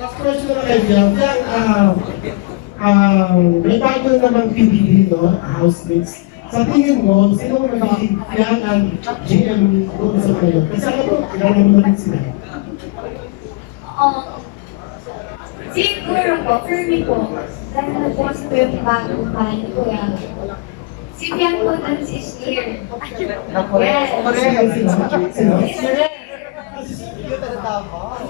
Last question na kayo dyan. May bago namang PBB, no? Housemates. Sa tingin mo, sino mo nagiging yan ang GM doon sa ngayon? Kasi ako po, kailangan mo rin sila. Siguro po, for me po, dahil nag-post ko yung bagong bahay ko yan. Si Bianco Dance is here. Yes.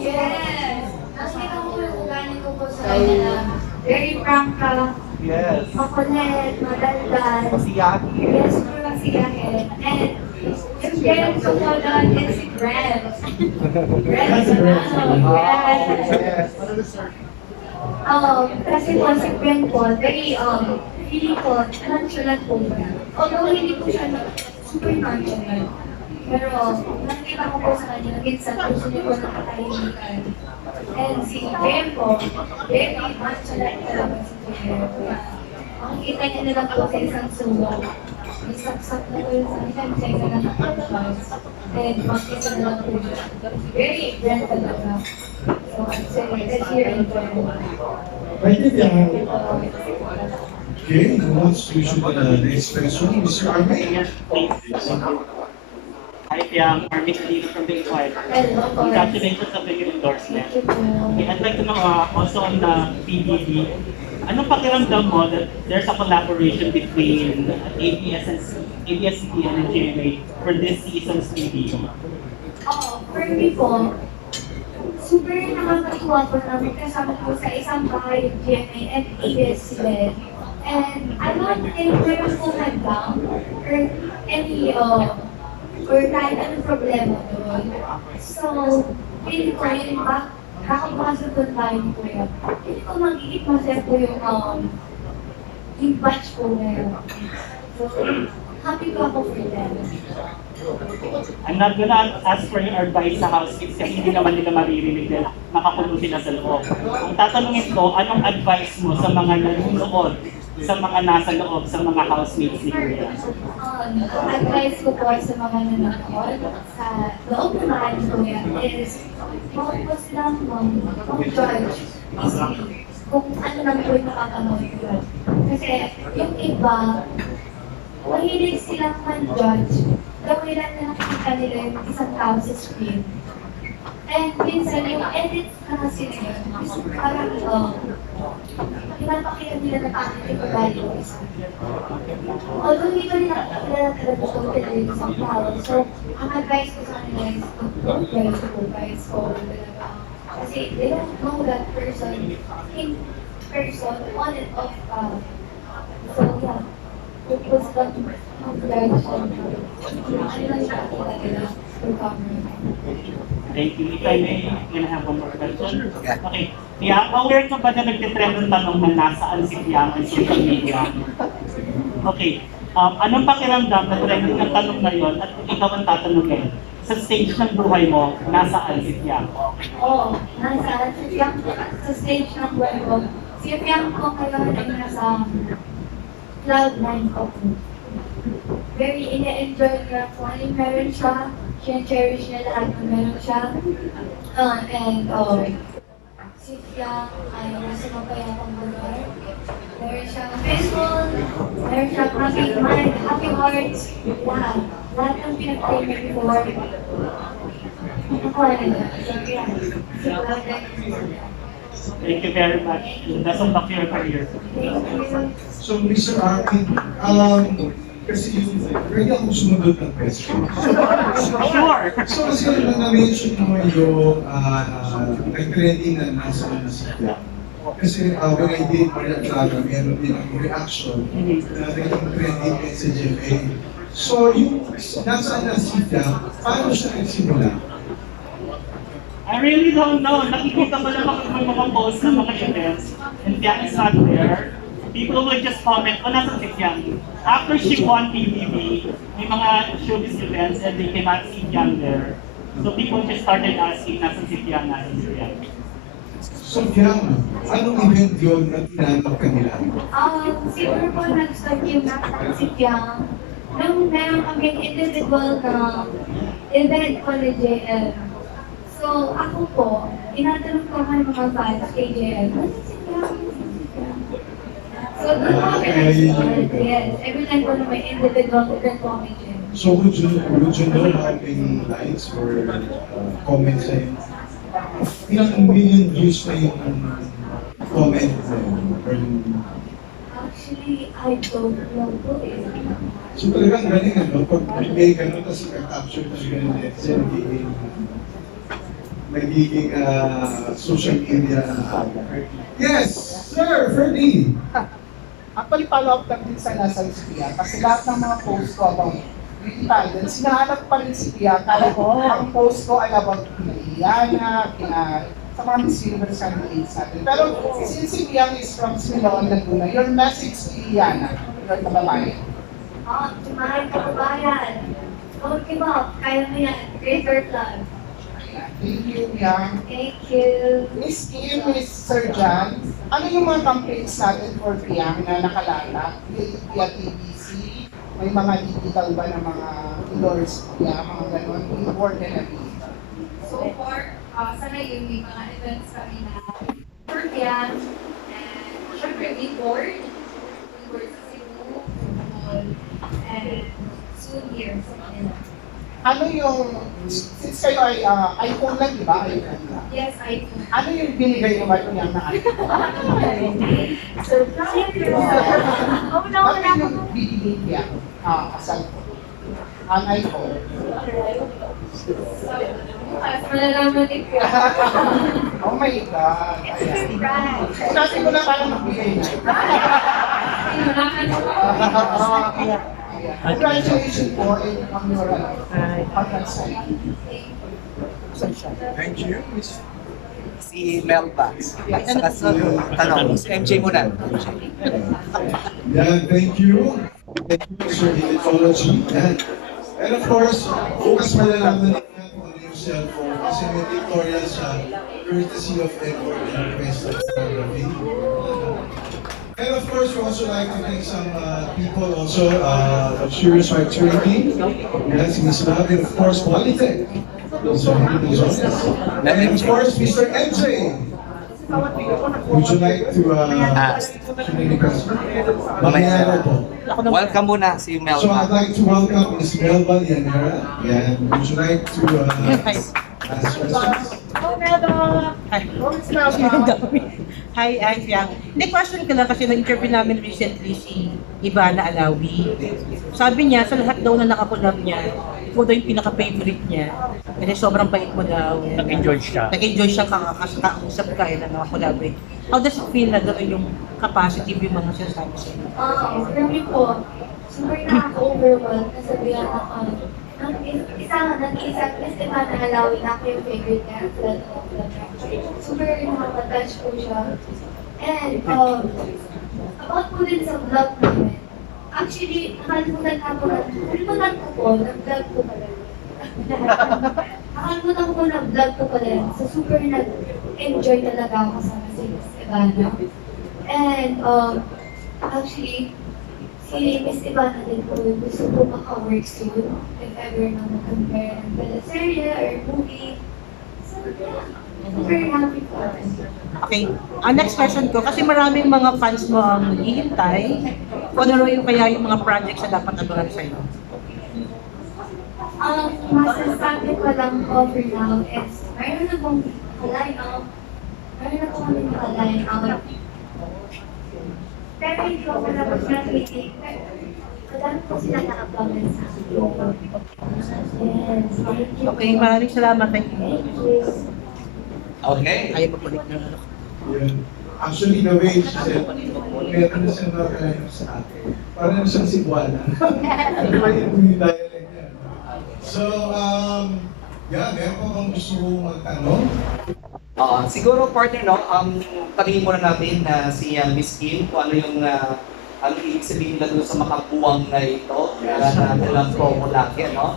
Yes. Nakita ko yung ugali ko po sa kanya na very frank ka, makulit, madaldal. Yes, po masiyahin. And yung friend ko po doon is si Brent. Brent yes. Kasi po si Brent po, very, feeling ko, nonchalant po siya. Although hindi po siya super nonchalant. Pero, nakita ko po sa kanya, minsan gusto niya po nakatahimikan. And si Jem po, very nonchalant talaga si Jem. Makikita niya na lang po sa isang sulong. May saksak na po yung sunshine na nakakapag. And makikita na lang po siya. Very Brent talaga. So, I'd say, let's hear and join. Thank you, Bianca. Okay, who wants to shoot the next question? Mr. Arme? Hi, Piang. Army Calino from the Inquirer. Congratulations on the new endorsement. Okay, I'd like to know also on the PBB, anong pakiramdam mo that there's a collaboration between ABS-CBN and GMA for this season's PBB? For me po, super nakakatuwa po na magkasama po sa isang bahay yung GMA and ABS-CBN. And I don't think meron po nag-down or any or kahit anong problema doon. So, feeling ko yun kakapasok doon tayo ni Kuya. Feeling ko magiging masaya po yung batch ko ngayon. So, happy ko ako for them. I'm not gonna ask for your advice sa housemates kasi hindi naman nila maririnig dahil nakakulong sila sa loob. Ang tatanungin ko, anong advice mo sa mga nanonood, sa mga nasa loob, sa mga housemates ni Kuya? Ang advice ko po sa mga nanonood sa loob ng bahay ni Kuya is focus lang mag-judge easily kung ano lang po yung nakakanood ko. Kasi yung iba, mahilig silang man-judge. Gawin lang na nakikita nila yung isang tao sa screen. And minsan yung edits na kasi nila, parang pinapakita nila na bakit yung ugali ng isa. Although hindi ko nila talaga totally yung isang tao. So, ang advice ko sa kanila is don't guys go guys ko talaga. Kasi they don't know that person in person, on and off. So, yeah. Focus lang mag-guide siya. Ano lang yung nakikita nila through camera. Thank you. If I may, can I have one more question? Okay. Yeah, aware ka ba na nagtitrend ng tanong na nasaan si Piang on social media? Okay. Anong pakiramdam na trending ng tanong na yon at kung ikaw ang tatanungin, sa stage ng buhay mo, nasaan si Piang? Oo, nasaan si Piang sa stage ng buhay ko. Si Piang ko ngayon ay nasa cloud9 ko. Very ina-enjoy niya kung ano yung meron siya. Cherish niya lahat na meron siya. And si Piang ay nasa mapayapang lugar. Meron siyang peaceful, meron siyang happy mind, happy heart. Lahat ng pinag-pray niya before. Nakuha na niya. So, yeah. Si Cloud9. Thank you very much. Best of luck to your career. Thank you. So, Mr. Arme, kasi pwede akong sumunod ng question. Sure! So, kasi na-mention mo yung nag-trending na nasa Nasipya. Kasi when I did Maria Clara, meron din ang reaction na naging trending din sa GMA. So, yung nasa Nasipya, paano siya nagsimula? I really don't know. Nakikita ko lang ako may mga posts ng mga events and Piang is not there. People will just comment, nasan si Piang? After she won PBB, may mga showbiz events and they cannot see Piang there. So people just started asking, nasan si Piang, nasan si Piang? So, Piang, anong event yun na tinanong kanila? Siguro po nag-start yung nasan si Piang. Nung meron kaming individual na event ko ni JM. So, ako po, tinatanong ko mga fans kay JM, "Ano si Piang? So, doon ko kami yes, every time ko na may individual comment yun. So would you know how many likes or comments sa'yo? Ilang million views na yung comment na yun? Or yung- Actually, I don't know po eh. So talagang galing ano, pag may gano'n tapos i-capture mo siya ng netizens, magiging social media. Yes, sir, Ferdy! Actually, follow up lang din sa nasa si Pia. Kasi lahat ng mga post ko about beauty talent, sinahanap pa rin si Pia. Kaya ang post ko ay about kina Iliana, sa mga Miss Universe candidates natin. Pero since si Pia is from Similoan, Laguna, your message to Iliana, your kababayan. Tumahay kababayan. Don't give up. Kaya mo yan. Greater plan. Thank you, Pia. Thank you. Miss Kim, Miss Sir John, ano yung mga campaigns natin for Piang na nakalala? Via TBC, may mga digital ba na mga endorse Piang, mga ganon, billboard na So far, sa ngayon may mga events kami na for yan. And syempre, billboard sa Cebu, and soon here sa Manila. Ano yung, since kayo ay iPhone lang, di ba? iPhone lang. Yes, I do. Ano yung binigay mo ba Piang na iPhone? Surprise! Ano yung binigay Piang? Asal ko. Ang iPhone. Bukas, malalaman din po. Oh my God. Ayan. Sabi ko na parang magbigay na. Congratulations po on your pag-ansay. Thank you, Miss. Si Melba. At saka si tanong, si MJ muna. Yan, thank you. Thank you, Mr. Hematology. Yan. And of course, bukas malalaman niya kung ano yung cellphone kasi may pictorial siya courtesy of Edward and Quest Photography. And of course, we also like to thank some people also, Curious Heart Trading, yes, Miss Love, and of course, Polytech. So, and of course, Mr. MJ. Would you like to mamaya po. Welcome muna si So Melba. I'd like to welcome Ms. Melba Llanera. And would you like to ask questions? Hi, I'm Piang. Hindi, question ko lang kasi na-interview namin recently si Ivana Alawi. Sabi niya, sa lahat daw na nakakulab niya, ikaw daw yung pinaka-favorite niya. Kasi sobrang bait mo daw. Nag-enjoy siya. Nag-enjoy siya kakausap ka na nakakulabate. How does it feel na gano'n yung capacity yung mga sinasabi sa inyo? For me po, super nakaka-overwhelm na sabihan ako, nag-iisang Miss Ivana Alawi na ako yung favorite niya. Super nakaka-touch po siya. And, about po din sa vlog namin, actually, nakalimutan ko po, nag-vlog ko pala. Nakalimutan ko po nag-vlog ko pala. So, super nag-enjoy talaga ako sa Miss Ivana. And, actually, si Miss Ivana din po, gusto po maka-work soon. If ever na mag-compare ng teleserye or movie. So, yeah. Very happy po. Okay, ang next question ko, kasi maraming mga fans mo ang naghihintay, kung ano yung kaya yung mga projects na dapat abangan sa'yo? Masasabi ko lang po for now is, mayroon na pong line-up. Mayroon na po kami naka-line-up. Pero hindi ko na po siya waiting. Madami po sila na-abangan sa akin. Yes, thank you. Okay, maraming salamat. Thank you. Thank you. Okay. Ayaw magbalik ng ano. Yun. Actually, the way she said, meron na siyang nakakalim sa akin. Parang siyang Cebuana. Ano ba yung dialect niya? So, yeah, meron pa kang gusto magtanong? Siguro partner, no, tanongin muna natin na si Miss Kim kung ano yung ang ibig sabihin na doon sa makabuwang na ito na nilang promulaki, no?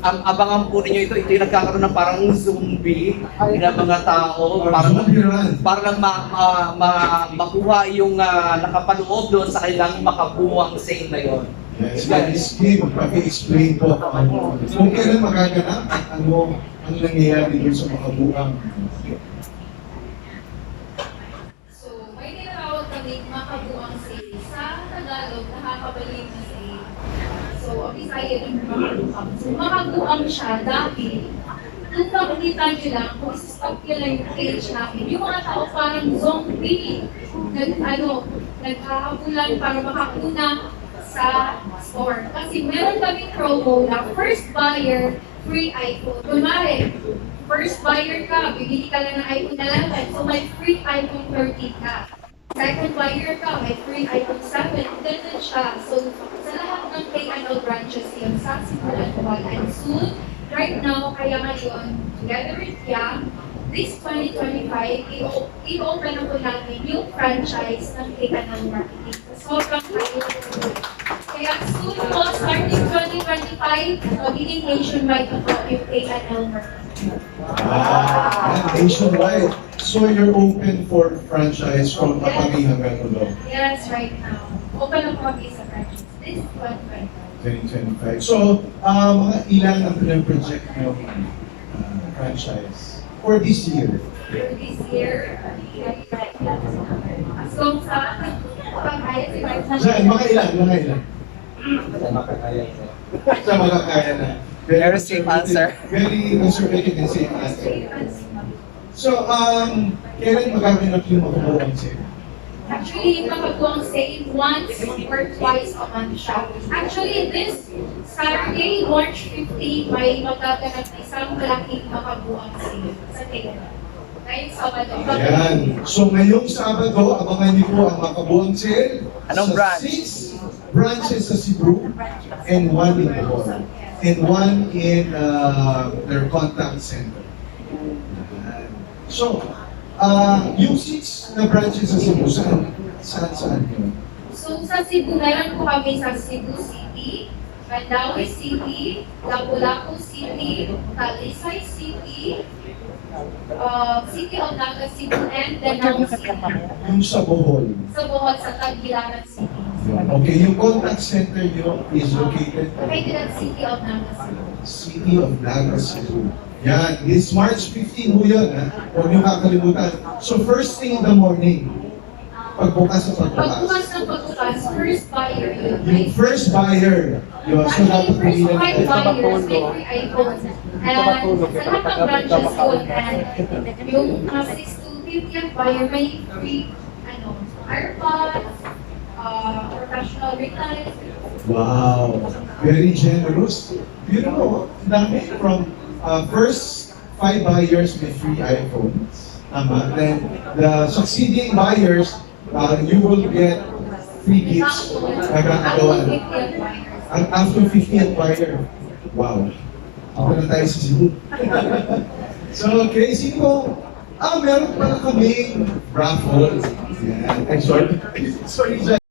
Abangan po ninyo ito yung nagkakaroon ng parang zombie na mga tao, parang makuha yung nakapanood doon sa kailang makabuwang scene na yon. Yes, Miss Kim, paki-explain po kung kailan magaganap at ano ang nangyayari dun sa makabuang. siya dahil kung makikita nyo lang, kung stop nyo lang yung page namin, yung mga tao parang zombie, naghahabulan para makakuna sa store. Kasi meron kaming promo na first buyer, free iPhone. Kunwari, first buyer ka, bibili ka lang ng iPhone 11, so may free iPhone 13 ka. Second buyer ka, may free iPhone 7, ganun siya. So, sa lahat ng K&L branches yun, sa simulan ko, and soon, right now, kaya ngayon, together with Yang, this 2025, i-open na po namin yung franchise ng K&L Marketing. Sobrang kayo. Kaya soon po, starting 2025, magiging nationwide na po yung K&L Marketing. Wow. Nationwide. So you're open for franchise from Kapaming hanggang Tulo. Yes, right now. Open na po kami sa franchise. This 2025. 2025. So, mga ilan ang pinag-project ng franchise for this year? For this year, as long sa pag-ayos, Saan? Mga ilan? Sa makakaya na. Very safe answer. Very conservative and safe answer. So, kailan magaganap yung makabuang sale? Actually, makabuang sale once or twice a month siya. Actually, this Saturday, March 15, may magaganap na isang malaking makabuang sale sa Tignan. Ngayong Sabado. Ayan. So, ngayong Sabado, abangan niyo po ang makabuang sale. Anong sa branch? 6 branches sa Cebu and 1 in Bohol. And 1 in their contact center. So, yung 6 na branches sa Cebu, saan yun? So, sa Cebu, meron po kami sa Cebu City, Mandaue City, Lapu-Lapu City, Talisay City, City of Naga Cebu, and Danao City. Yung sa Bohol. Sa Bohol, sa Tagbilaran City. Okay, yung contact center nyo is located Located at City of Naga Cebu. City of Naga Cebu. Yan, this March 15 ho yun, ha? Huwag niyo kakalimutan. So first thing in the morning, pagbukas sa Pagbukas pagbukas. ng pagbukas, first buyer yun. Yung first buyer, yun, so dapat Actually, first pumili 5 na buyers, may free iPhone. And sa lahat ng branches yun, and yung 6 to 50th buyer, may free, AirPods, professional ring light. Wow, very generous. You know, dami from first 5 buyers with free iPhones. Then the succeeding buyers, you will get free gifts. Nagkakagawa. Ang after 50th buyer. Wow. Ako na tayo sa Cebu. So, crazy po. Meron pala kaming raffle. Yan. Sorry. Sorry,